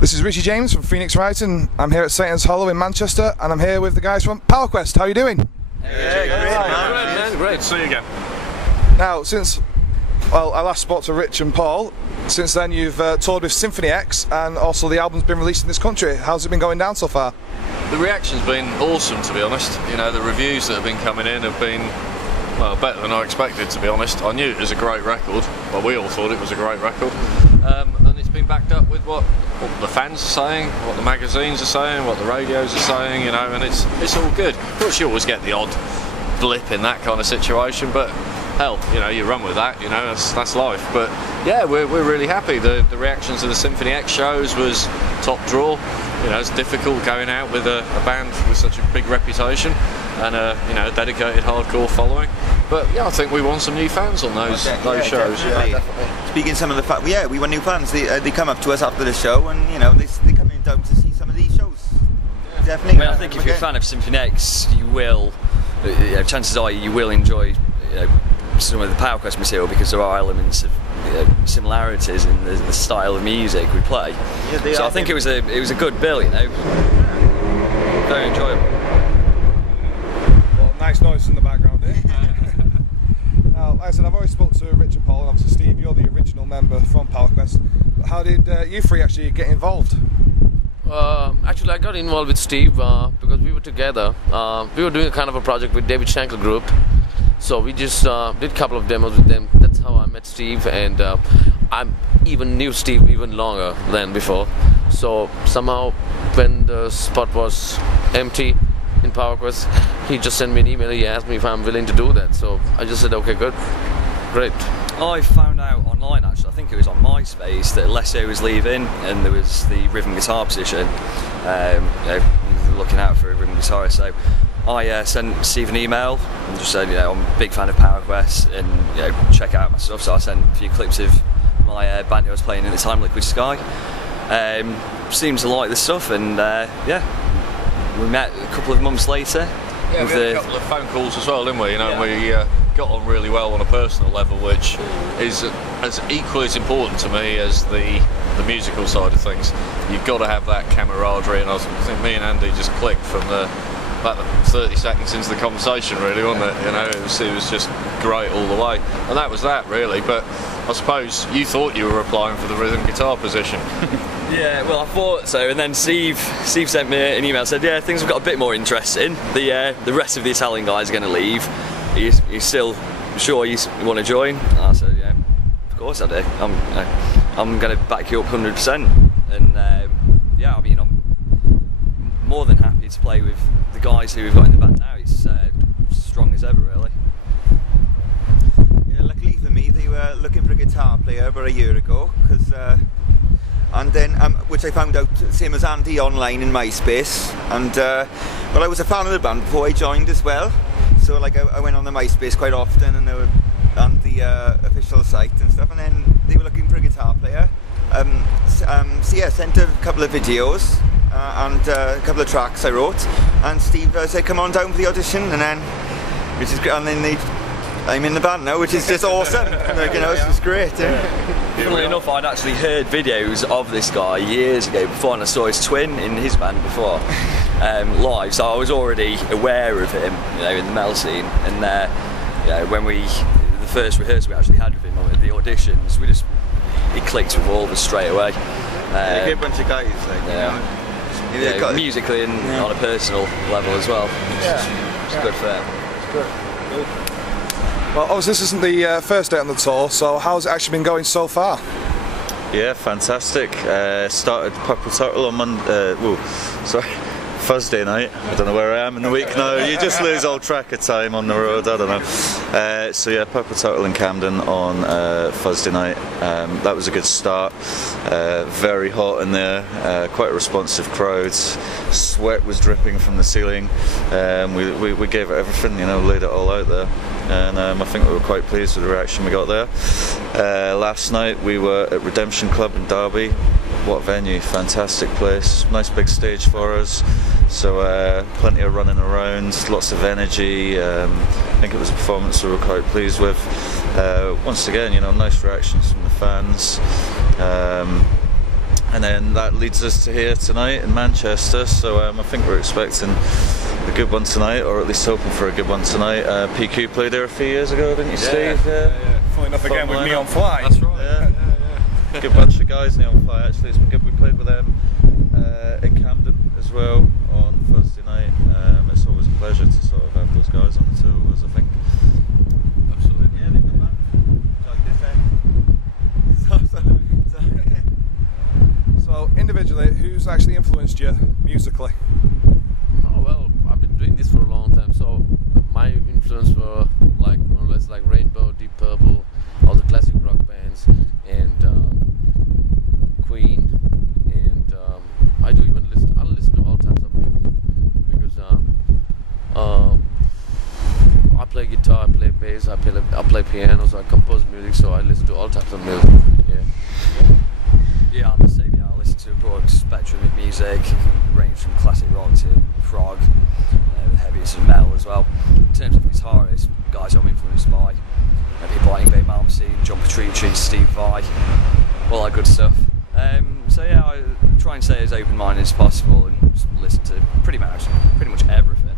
This is Ritchie-James from Phoenix Writing. I'm here at Satan's Hollow in Manchester, and I'm here with the guys from PowerQuest. How are you doing? Yeah, great. Great to see you again. Now, since I last spoke to Rich and Paul, since then you've toured with Symphony X, and also the album's been released in this country. How's it been going down so far? The reaction's been awesome, to be honest. You know, the reviews that have been coming in have been, well, better than I expected, to be honest. I knew it was a great record, but we all thought it was a great record. And it's been backed up with what the fans are saying, what the magazines are saying, what the radios are saying, you know, and it's all good. Of course, you always get the odd blip in that kind of situation, but hell, you know, you run with that, you know, that's life. But yeah, we're really happy. The reactions to the Symphony X shows was top draw. You know, it's difficult going out with a band with such a big reputation and you know, a dedicated hardcore following. But yeah, I think we won some new fans on those shows. Definitely. Speaking of some of the fans, yeah, we won new fans. They come up to us after the show, and you know, they come in down to see some of these shows. Yeah. Definitely. I mean, I think if you're a fan of Symphony X, you will. Chances are you will enjoy some of the PowerQuest material, because there are elements of similarities in the style of music we play. Yeah, so I think it was a good bill, you know. Very enjoyable. Well, nice noise in the background here. Now, like I said, I've always spoke to Rich and Paul, and obviously Steve, you're the original member from PowerQuest. But how did you three actually get involved? Actually, I got involved with Steve because we were together. We were doing a kind of a project with David Schenkel Group. So we just did a couple of demos with them. That's how I met Steve, and I even knew Steve even longer than before. So somehow, when the spot was empty in PowerQuest, he just sent me an email. He asked me if I'm willing to do that. So I just said, okay, good, great. I found out online, actually, I think it was on MySpace, that Alessio was leaving and there was the rhythm guitar position. Looking out for a rhythm guitarist. So I sent Steve an email and just said, you know, I'm a big fan of PowerQuest and, you know, check out my stuff. So I sent a few clips of my band who I was playing at the time, Liquid Sky. Seemed to like the stuff, and yeah, we met a couple of months later. Yeah, we had a couple of phone calls as well, didn't we? You know, we got on really well on a personal level, which is as equally as important to me as the musical side of things. You've got to have that camaraderie, and I think me and Andy just clicked from about 30 seconds into the conversation, really, wasn't it? You know, it was just great all the way, and that was that, really. But I suppose you thought you were applying for the rhythm guitar position. Yeah, well, I thought so, and then Steve sent me an email, said, yeah, things have got a bit more interesting. The rest of the Italian guys are going to leave. Are you still sure you want to join? I said, yeah, of course I do. I'm going to back you up 100%. And yeah, I mean, I'm more than happy to play with the guys who we've got in the band now. It's strong as ever, really. Yeah, luckily for me, they were looking for a guitar player about a year ago, because and then which I found out, same as Andy, online in MySpace. And well, I was a fan of the band before I joined as well. So like I went on the MySpace quite often, and on the official site and stuff, and then they were looking for a guitar player. So yeah, sent a couple of videos and a couple of tracks I wrote, and Steve said, come on down for the audition, and then which is great, and then I'm in the band now, which is just awesome. Like, you know, it's just great. Funnily enough, I'd actually heard videos of this guy years ago before, and I saw his twin in his band before live, so I was already aware of him, you know, in the metal scene. And you know, when the first rehearsal we actually had with him at the auditions, he clicked with all of us straight away. A good bunch of guys, like, you know, musically and on a personal level as well. It's good for them. It's good. Well, obviously this isn't the first day on the tour, so how's it actually been going so far? Yeah, fantastic. Started Purple Turtle on Thursday night. I don't know where I am in the week now. You just lose all track of time on the road, I don't know. So yeah, Purple Turtle in Camden on Thursday night. That was a good start. Very hot in there, quite a responsive crowd. Sweat was dripping from the ceiling. We gave it everything, you know, laid it all out there. And I think we were quite pleased with the reaction we got there. Last night we were at Redemption Club in Derby. What venue, fantastic place, nice big stage for us. So plenty of running around, lots of energy. I think it was a performance we were quite pleased with. Once again, you know, nice reactions from the fans. And then that leads us to here tonight in Manchester. So I think we're expecting a good one tonight, or at least hoping for a good one tonight. PQ played there a few years ago, didn't you, Steve? Yeah. Funny enough, again with Neon Fly. That's right. Yeah. Good bunch of guys, Neon Fly. Actually, it's been good. We played with them in Camden as well on Thursday night. It's always a pleasure to sort of have those guys on the tour with us, I think. Absolutely. Yeah, they've been back. So individually, who's actually influenced you musically? Oh well, I've been doing this for a long time, so my influence were like more or less like Rainbow, Deep Purple, all the classic rock bands, and Queen, and I listen to all types of music because I play guitar, I play bass, I play piano, so I compose music, so I listen to all types of music. Yeah, I'm the same. Yeah, I listen to a broad spectrum of music. It can range from classic rock to prog, heaviest and metal as well. In terms of guitarists, guys I'm influenced by, people like Ingve Malmsteen, John Petrucci, Steve Vai, all that good stuff. So yeah, I try and stay as open-minded as possible and listen to pretty much everything.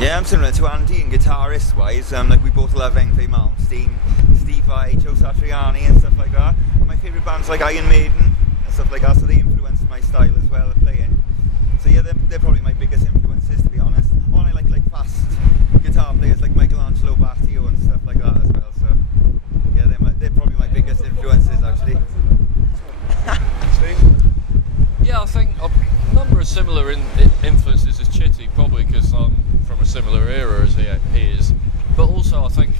Yeah, I'm similar to Andy in guitarist-wise. Like we both love Ingve Malmsteen, Steve Vai, Joe Satriani and stuff like that. And my favourite bands like Iron Maiden and stuff like that, so they influenced my style as well of playing. So yeah, they're probably my biggest influences, to be honest. And I like fast guitar players like Michelangelo Battio and stuff like that as well. So yeah, they're probably my biggest influences actually. Yeah, I think a number of similar influences as Chitty, probably because I'm from a similar era as he is. But also I think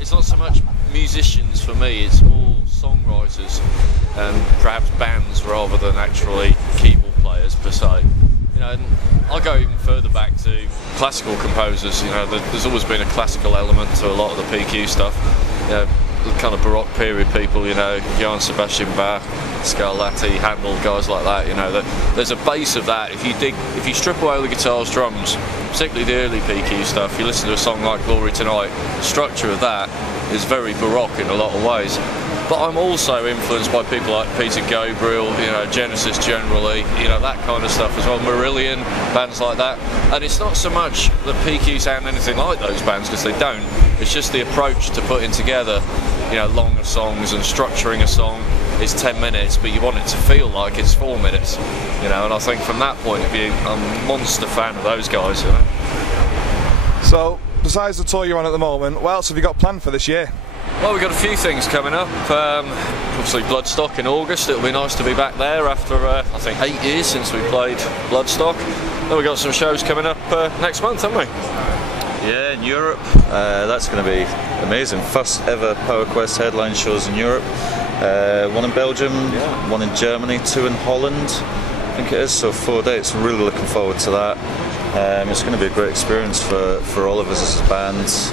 it's not so much musicians for me, it's more songwriters and perhaps bands rather than actually keyboard players per se. You know, and I'll go even further back to classical composers. You know, there's always been a classical element to a lot of the PQ stuff. You know, the kind of Baroque period people, you know, Johann Sebastian Bach, Scarlatti, Handel, guys like that. You know, there's a base of that. If you strip away all the guitars, drums, particularly the early PQ stuff, you listen to a song like Glory Tonight, the structure of that is very Baroque in a lot of ways. But I'm also influenced by people like Peter Gabriel, you know, Genesis generally, you know, that kind of stuff as well, Marillion, bands like that. And it's not so much that PQ sound anything like those bands, because they don't. It's just the approach to putting together, you know, longer songs and structuring a song is 10 minutes, but you want it to feel like it's 4 minutes, you know. And I think from that point of view, I'm a monster fan of those guys, you know. So, besides the tour you're on at the moment, what else have you got planned for this year? Well, we've got a few things coming up. Obviously Bloodstock in August. It'll be nice to be back there after I think 8 years since we played Bloodstock. Then we've got some shows coming up next month, haven't we? Yeah, in Europe. That's going to be amazing. First ever PowerQuest headline shows in Europe. One in Belgium, one in Germany, 2 in Holland, I think it is. So 4 dates. Really looking forward to that. It's going to be a great experience for all of us as bands.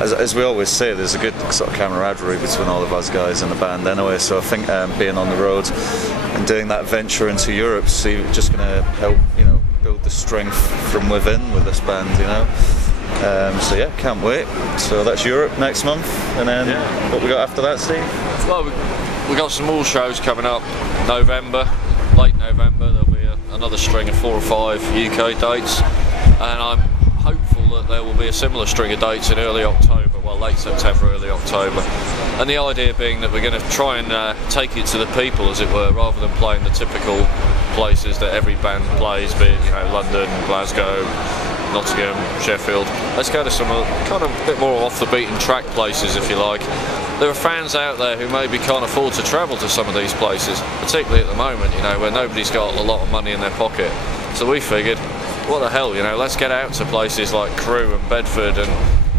As we always say, there's a good sort of camaraderie between all of us guys in the band anyway, so I think being on the road and doing that venture into Europe is just going to help, you know, build the strength from within with this band, you know. So yeah, can't wait. So that's Europe next month, and then what we got after that, Steve? Well, we got some more shows coming up. November, late November, there'll be another string of 4 or 5 UK dates, and I'm hopeful that there will be a similar string of dates in early October, well, late September, early October. And the idea being that we're going to try and take it to the people, as it were, rather than playing the typical places that every band plays, be it, you know, London, Glasgow, Nottingham, Sheffield. Let's go to some kind of a bit more off the beaten track places, if you like. There are fans out there who maybe can't afford to travel to some of these places, particularly at the moment, you know, where nobody's got a lot of money in their pocket. So we figured, what the hell, you know, let's get out to places like Crewe and Bedford and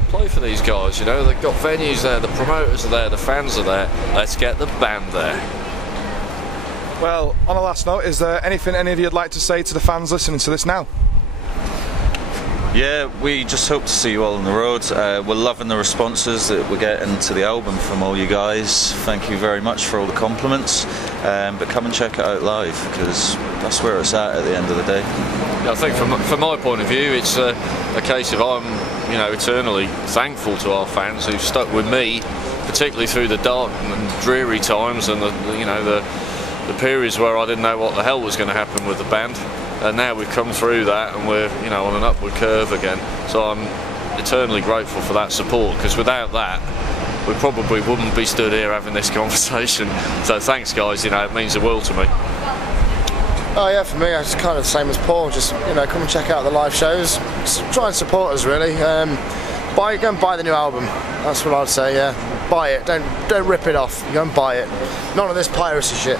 play for these guys, you know. They've got venues there, the promoters are there, the fans are there. Let's get the band there. Well, on a last note, is there anything any of you'd like to say to the fans listening to this now? Yeah, we just hope to see you all on the road. We're loving the responses that we're getting to the album from all you guys. Thank you very much for all the compliments. But come and check it out live, because that's where it's at the end of the day. Yeah, I think from my point of view, it's a case of I'm, you know, eternally thankful to our fans who've stuck with me particularly through the dark and dreary times and the periods where I didn't know what the hell was going to happen with the band. And now we've come through that and we're on an upward curve again. So I'm eternally grateful for that support, because without that we probably wouldn't be stood here having this conversation. So thanks guys, it means the world to me. Oh yeah, for me it's kind of the same as Paul. Just come and check out the live shows. Just try and support us really. Go and buy the new album. That's what I'd say. Yeah, buy it. Don't rip it off. Go and buy it. None of this piracy shit.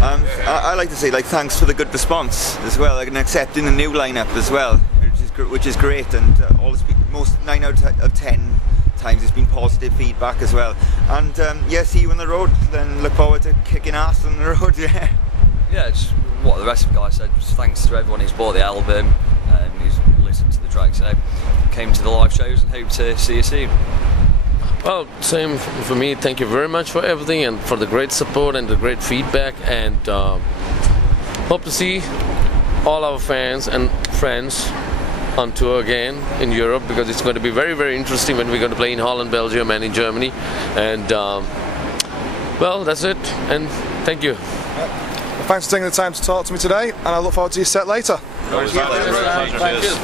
I like to say thanks for the good response as well, and accepting the new lineup as well, which is great. And most 9 out of 10 times it's been positive feedback as well. And yeah, see you on the road. Then look forward to kicking ass on the road. Yeah. Yeah, just what the rest of the guys said. Just thanks to everyone who's bought the album, who's listened to the tracks, came to the live shows, and hope to see you soon. Well, same for me. Thank you very much for everything and for the great support and the great feedback, and hope to see all our fans and friends on tour again in Europe, because it's going to be very, very interesting when we're going to play in Holland, Belgium and in Germany. And well, that's it, and thank you. Thanks for taking the time to talk to me today, and I look forward to your set later. Thank you.